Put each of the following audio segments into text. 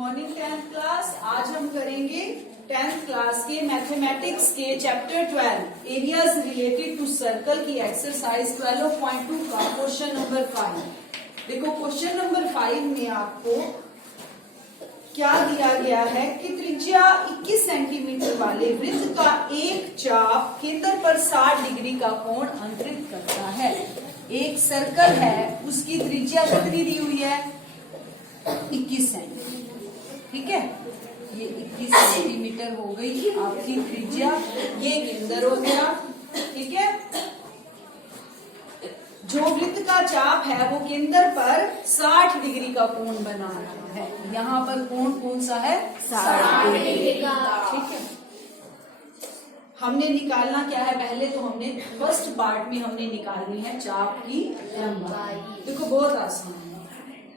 Morning 10th class. आज हम करेंगे 10th क्लास के मैथमेटिक्स के chapter 12 areas related to circle की एक्सरसाइज 12.2 का क्वेश्चन नंबर 5। देखो क्वेश्चन नंबर 5 में आपको क्या दिया गया है कि त्रिज्या 21 सेंटीमीटर वाले वृत्त का एक चाप केंद्र पर 60 डिग्री का कोण अंतरित करता है। एक सर्कल है, उसकी त्रिज्या कितनी दी हुई है? 21 सेंटीमीटर। ठीक है, ये 21 सेंटीमीटर हो गई आपकी त्रिज्या। ये केंद्र हो गया। ठीक है, जो वृत्त का चाप है वो केंद्र पर 60 डिग्री का कोण बना रहा है। यहाँ पर कोण कौन सा है? 60 डिग्री का। ठीक है, हमने निकालना क्या है? पहले तो हमने फर्स्ट पार्ट में हमने निकालनी है चाप की लंबाई। देखो बहुत आसान है,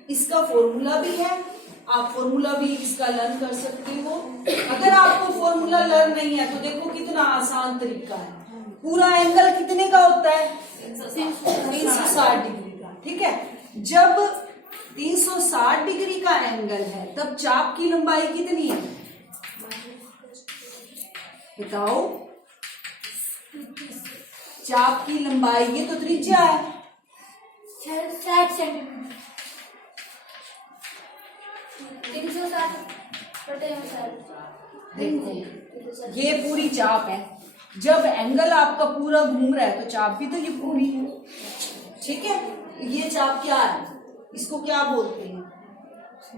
इसका फॉर्मूला भी है, आप फॉर्मूला भी इसका लर्न कर सकते हो। अगर आपको फॉर्मूला लर्न नहीं है तो देखो कितना आसान तरीका है। पूरा एंगल कितने का होता है? 360 डिग्री का। ठीक है, जब 360 डिग्री का एंगल है तब चाप की लंबाई कितनी है बताओ? चाप की लंबाई, ये तो त्रिज्या है 60 सेंटीमीटर। 360 ये पूरी चाप है। जब एंगल आपका पूरा घूम रहा है तो चाप भी तो ये पूरी है। ठीक है, ये चाप क्या है? इसको क्या बोलते हैं?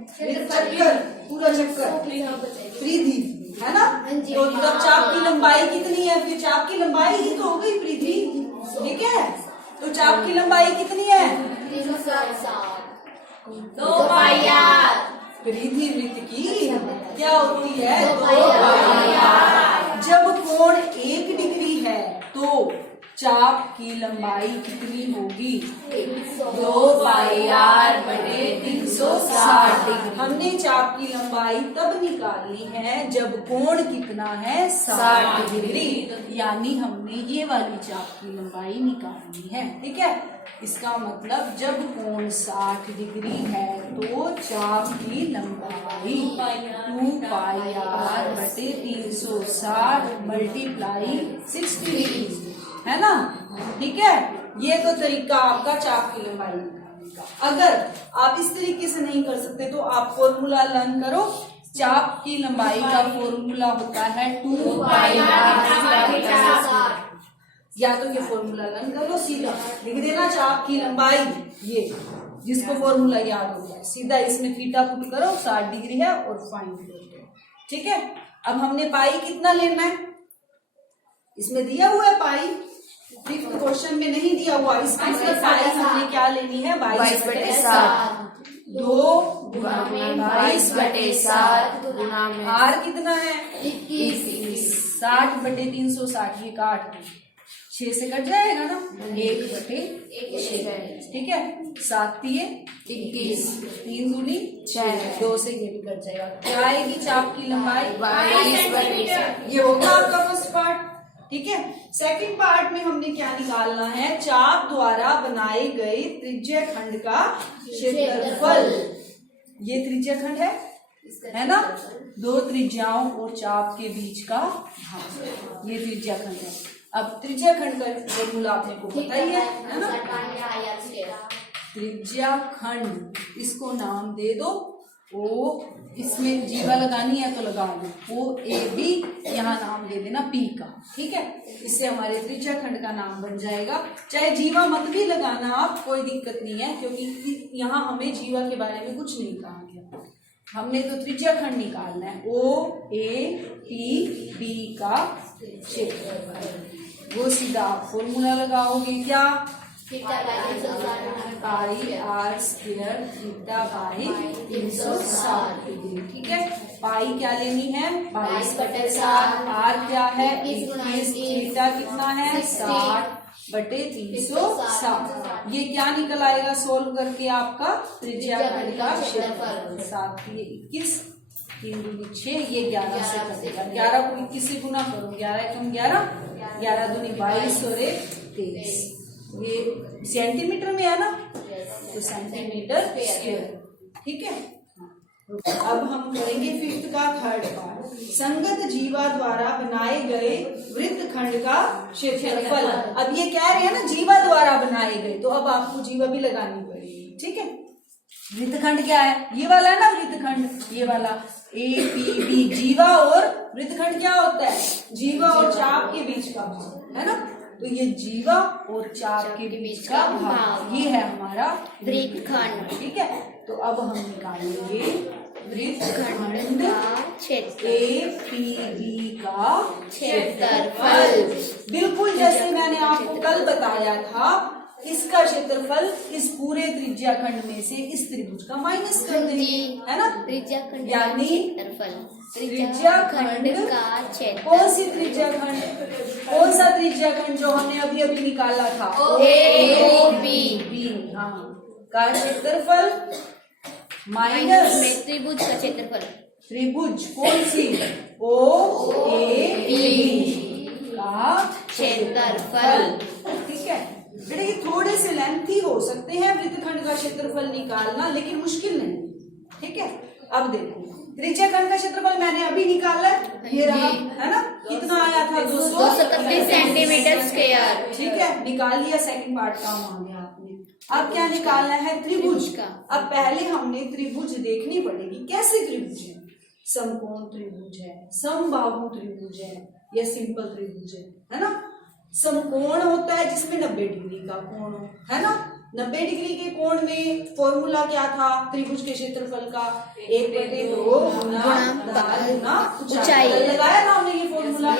चक्कर, पूरा चक्कर परिधि है ना। तो जब चाप की लंबाई कितनी है? फिर चाप की लंबाई ही तो हो गई परिधि। ठीक है, तो चाप की लंबाई कितनी है? 2 पाई आर। परिधि वृत्त की क्या होती है? 2 पाई आर। जब कोण 1 डिग्री है तो चाप की लंबाई कितनी होगी? 2 पाई आर बटे 360 डिग्री। हमने चाप की लंबाई तब निकालनी है जब कोण कितना है? 60 डिग्री। यानी हमने ये वाली चाप की लंबाई निकालनी है। ठीक है, इसका मतलब जब कोण 60 डिग्री है तो चाप की लंबाई 2 पाई आर बटे 360 मल्टीप्लाई 60 डिग्री है ना। ठीक है, ये तो तरीका आपका चाप की लंबाई निकालने का। अगर आप इस तरीके से नहीं कर सकते तो आप फॉर्मूला लर्न करो। चाप की लंबाई का फॉर्मूला होता है 2 पाई आर। या तो ये फॉर्मूला लर्न कर लो, सीधा लिख देना चाप की लंबाई, ये जिसको फॉर्मूला याद हो जाए सीधा इसमें थीटा पुट करो, 60 डिग्री है और फाइंड करो। ठीक है, अब हमने पाई कितना लेना है? इसमें दिया हुआ है पाई, फिफ्थ क्वेश्चन में नहीं दिया हुआ। इसका मतलब पाई हमने क्या लेनी है? 22/7। 2 22/7 आर कितना है? 21। 60/360 ये काट 6 से कट जाएगा ना, 1/6। ठीक है, 7 तिये 21, 3 दूनी 6, 2 से ये भी कट जाएगा। क्या आएगी चाप की लंबाई? 22/7। ये होगा आपका फर्स्ट पार्ट। ठीक है, सेकंड पार्ट में हमने क्या निकालना है? चाप द्वारा बनाए गए त्रिज्या खंड का क्षेत्रफल। ये त्रिज्या खंड है ना, 2 त्रिज्याओं और चाप के बीच का भाग, ये त्रिज्या खंड है। अब त्रिज्या खंड का फॉर्मूला आपने को पता ही है ना। त्रिज्या खंड, इसको नाम दे दो ओ, इसमें जीवा लगानी है तो लगा दो ओ ए बी, यहाँ नाम दे देना पी का। ठीक है, इससे हमारे त्रिज्या खंड का नाम बन जाएगा। चाहे जीवा मत भी लगाना आप, कोई दिक्कत नहीं है, क्योंकि यहाँ हमें जीवा के बारे में कुछ नहीं कहा गया। हमने तो त्रिज्या खंड निकालना है, ओ ए पी बी का क्षेत्रफल। वो सीधा आप फॉर्मूला लगाओगे, क्या? Pi R square theta by 360 degree. ठीक है, पाई क्या लेनी है? 22/7। आर क्या है? 21। थीटा कितना है? 60/360। ये क्या निकल आएगा सोल्व करके? आपका त्रिज्या खंड का क्षेत्रफल। 7 ये 21, 3 दूनी 6, ये 11 से कटेगा। 11 को 21 से गुना करो, 11 कम 11, 11 दूनी 22 और 1 23। ये सेंटीमीटर में है ना, तो सेंटीमीटर स्क्वायर। ठीक है, अब हम करेंगे फिफ्थ का थर्ड पार्ट। संगत जीवा द्वारा बनाए गए वृत्तखंड का क्षेत्रफल। अब ये कह रहे हैं ना जीवा द्वारा बनाए गए, तो अब आपको जीवा भी लगानी पड़ेगी, ठीक है। वृत्तखंड क्या है, ये वाला है ना वृत्तखंड, ये वाला ए पी बी। जीवा और वृत्तखंड क्या होता है, जीवा और चाप के बीच का भाग, है ना। तो ये जीवा और चाप के बीच का भाग, ये है हमारा वृत्तखंड। ठीक है। तो अब हम निकालेंगे वृत्तखंड क्षेत्र ए पी बी का क्षेत्रफल। बिल्कुल जैसे मैंने आपको कल बताया था, इसका क्षेत्रफल इस पूरे त्रिज्या खंड में से इस त्रिभुज का माइनस कर देंगे, है ना। त्रिज्या खंड यानी क्षेत्रफल, त्रिज्या खंड का क्षेत्र। कौन सी त्रिज्या खंड, कौन सा त्रिज्या खंड जो हमने अभी अभी निकाला था, बी। हाँ, का क्षेत्रफल माइनस में त्रिभुज का क्षेत्रफल, त्रिभुज कौन सी, ओ ए बी का क्षेत्रफल। ठीक है बेटा, ये थोड़े से लेंथी हो सकते हैं वृत्तखंड का क्षेत्रफल निकालना, लेकिन मुश्किल नहीं, ठीक है। अब देखो त्रिज्या खंड का क्षेत्रफल मैंने अभी निकाला, ये रहा, है ना। कितना आया था, 231 सेंटीमीटर स्क्वायर। ठीक है, निकाल लिया, सेकंड पार्ट काम आ गया आपने। अब क्या निकालना है, त्रिभुज का। अब पहले हमने त्रिभुज देखनी पड़ेगी, कैसे त्रिभुज है, समकोण त्रिभुज है, समबाहु त्रिभुज है, या सिंपल त्रिभुज है ना। समकोण होता है जिसमें 90 डिग्री का कोण हो, है ना। 90 डिग्री के कोण में फॉर्मूला क्या था त्रिभुज के क्षेत्रफल का, 1/2 गुना ऊंचाई। लगाया ना हमने ये फॉर्मूला।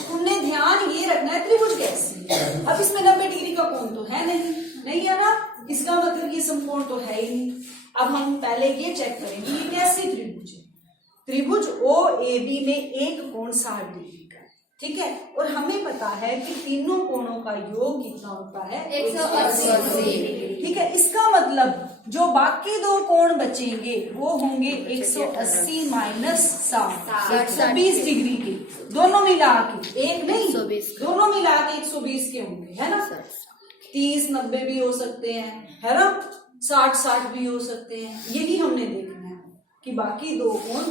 तुमने ध्यान ये रखना है त्रिभुज कैसी है। अब इसमें 90 डिग्री का कोण तो है नहीं है ना, इसका मतलब ये समकोण तो है ही नहीं। अब हम पहले ये चेक करेंगे ये कैसी त्रिभुज है। त्रिभुज ओ ए बी में एक कोण 60 डिग्री का, ठीक है। और हमें पता है कि तीनों कोणों का योग कितना होता है, 180। ठीक है, इसका मतलब जो बाकी दो कोण बचेंगे वो होंगे 180 माइनस 60, 120 डिग्री के, दोनों मिला के, एक नहीं, दोनों मिला के 120 के होंगे, है ना। 30-90 भी हो सकते हैं, है ना, 60-60 भी हो सकते हैं। यही हमने देखना है कि बाकी दो कोण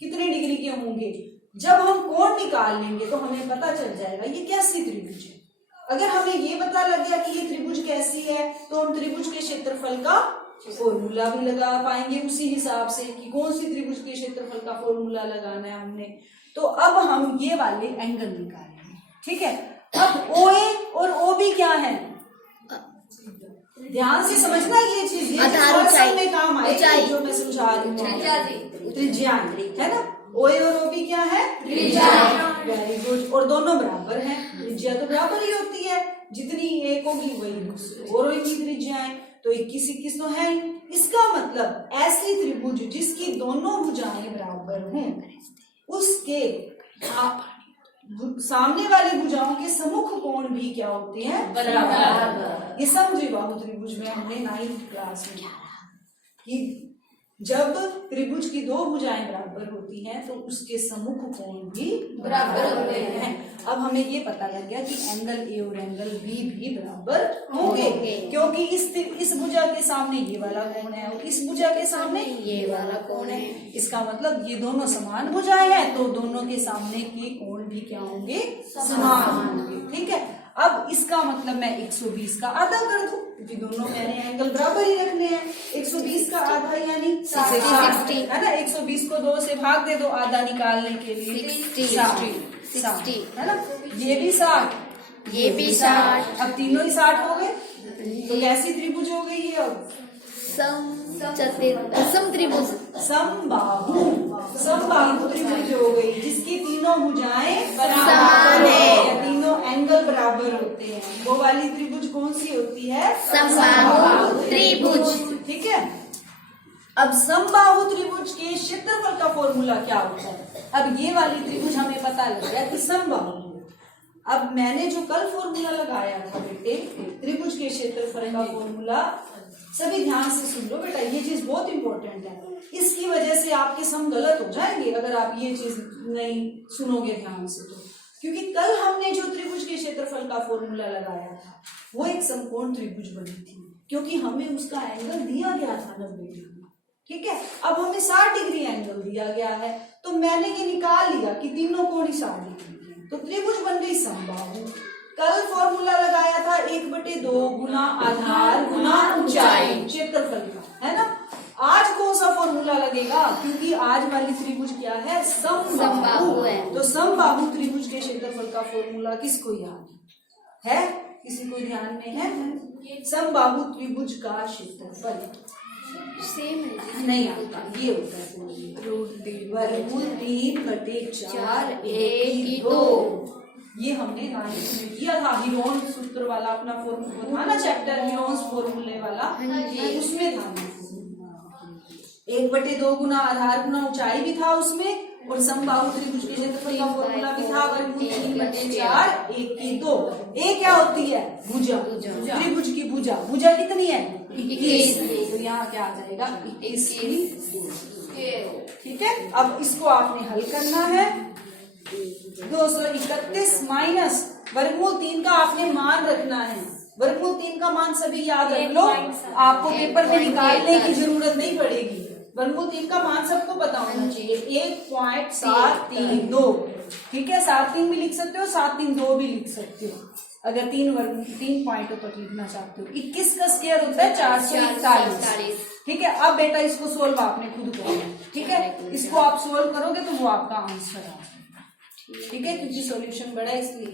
कितने डिग्री के होंगे। जब हम कोण निकाल लेंगे तो हमें पता चल जाएगा ये कैसी त्रिभुज है। अगर हमें ये पता लग गया कि ये त्रिभुज कैसी है, तो हम त्रिभुज के क्षेत्रफल का फॉर्मूला भी लगा पाएंगे उसी हिसाब से कि कौन सी त्रिभुज के क्षेत्रफल का फॉर्मूला लगाना है हमने। तो अब हम ये वाले एंगल निकालेंगे, ठीक है। अब OA और OB क्या है, ध्यान से समझना ये चीज, में काम आएगी जो मैं समझा रही हूँ। त्रिज्या है ना, OA और OB क्या है, त्रिज्या। Very good. और दोनों बराबर हैं, त्रिज्या तो बराबर ही होती है, जितनी एक होगी वही और की त्रिज्या है, तो 21-21 तो है। इसका मतलब ऐसी त्रिभुज जिसकी दोनों भुजाएं बराबर हों, उसके सामने वाली भुजाओं के सम्मुख कोण भी क्या होते हैं, बराबर। ये समद्विबाहु त्रिभुज में हमने 9th क्लास में कि जब त्रिभुज की दो भुजाएं बराबर होती हैं तो उसके सम्मुख कोण भी बराबर होते हैं। अब हमें ये पता लग गया कि एंगल ए और एंगल बी भी बराबर होंगे, क्योंकि इस भुजा के सामने ये वाला कोण है और इस भुजा के सामने ये वाला कोण है। इसका मतलब ये दोनों समान भुजाएं हैं, तो दोनों के सामने के कोण भी क्या होंगे, समान होंगे, ठीक है। अब इसका मतलब मैं 120 का आधा कर दूं, क्योंकि दोनों मैंने एंगल बराबर ही रखने हैं। 120 का आधा यानी 60, है ना। 120 को 2 से भाग दे दो आधा निकालने के लिए, 60, है ना। ये भी 60, ये भी 60। अब तीनों ही 60 हो गए, तो कैसी त्रिभुज हो गई है अब, समत्रिभुज, समबाहु त्रिभुज हो गई, जिसकी तीनों भुजाएं बराबर है, तीनों एंगल बराबर होते हैं। वो वाली त्रिभुज कौन सी होती है, समबाहु त्रिभुज, ठीक है। अब समबाहु त्रिभुज के क्षेत्रफल का फॉर्मूला क्या होता है। अब ये वाली त्रिभुज हमें पता लग गया कि समबाहु। अब मैंने जो कल फॉर्मूला लगाया था बेटे त्रिभुज के क्षेत्रफल का फॉर्मूला, सभी ध्यान से सुन लो बेटा, ये चीज बहुत इंपॉर्टेंट है। इसकी वजह से आपके सम गलत हो जाएंगे अगर आप ये चीज नहीं सुनोगे ध्यान से। तो क्योंकि कल हमने जो त्रिभुज के क्षेत्रफल का फॉर्मूला लगाया था वो एक समकोण त्रिभुज बनी थी, क्योंकि हमें उसका एंगल दिया गया था 90 डिग्री, ठीक है। अब हमें 60 डिग्री एंगल दिया गया है, तो मैंने ये निकाल लिया कि तीनों कोण 60 डिग्री के, तो त्रिभुज बन गई समबाहु। कल फॉर्मूला लगाया था 1/2 गुना आधार गुना ऊंचाई क्षेत्रफल का, है ना। आज कौन सा फॉर्मूला लगेगा, क्योंकि आज वाली त्रिभुज क्या है, समबाहु है। तो समबाहु त्रिभुज के क्षेत्रफल का फॉर्मूला किसको याद है? किसी को ध्यान में है? समबाहु त्रिभुज का क्षेत्रफल सेम है नहीं आता, ये होता है वर्गमूल 3/4 1/2। ये हमने 9th में किया था, हीरोन सूत्र वाला अपना फॉर्मूला था ना, चैप्टर हीरोन्स फॉर्मूले वाला, उसमें था 1/2 गुना आधार गुना ऊंचाई भी था उसमें, और समबाहु त्रिभुज के क्षेत्रफल का फॉर्मूला भी था वर्गमूल 3/4 1/2। ए क्या होती है, भुजा, त्रिभुज की भुजा। भुजा कितनी है, 21, तो यहाँ क्या आ जाएगा 21 की। ठीक है, अब इसको आपने हल करना है। 231 माइनस वर्गमूल 3 का आपने मान रखना है। वर्गमूल 3 का मान सभी याद रख लो, आपको पेपर में निकालने की जरूरत नहीं पड़ेगी। वर्गमूल 3 का मान सबको पता होना चाहिए, 1.732। ठीक है, 7-3 भी लिख सकते हो, 7-3-2 भी लिख सकते हो, अगर 3 पॉइंटों तक लिखना चाहते हो। 21 का स्क्वायर होता है 441। ठीक है, अब बेटा इसको सोल्व आपने खुद करना। ठीक है, इसको आप सोल्व करोगे तो वो आपका आंसर है। ठीक है, क्योंकि सॉल्यूशन बड़ा है इसलिए।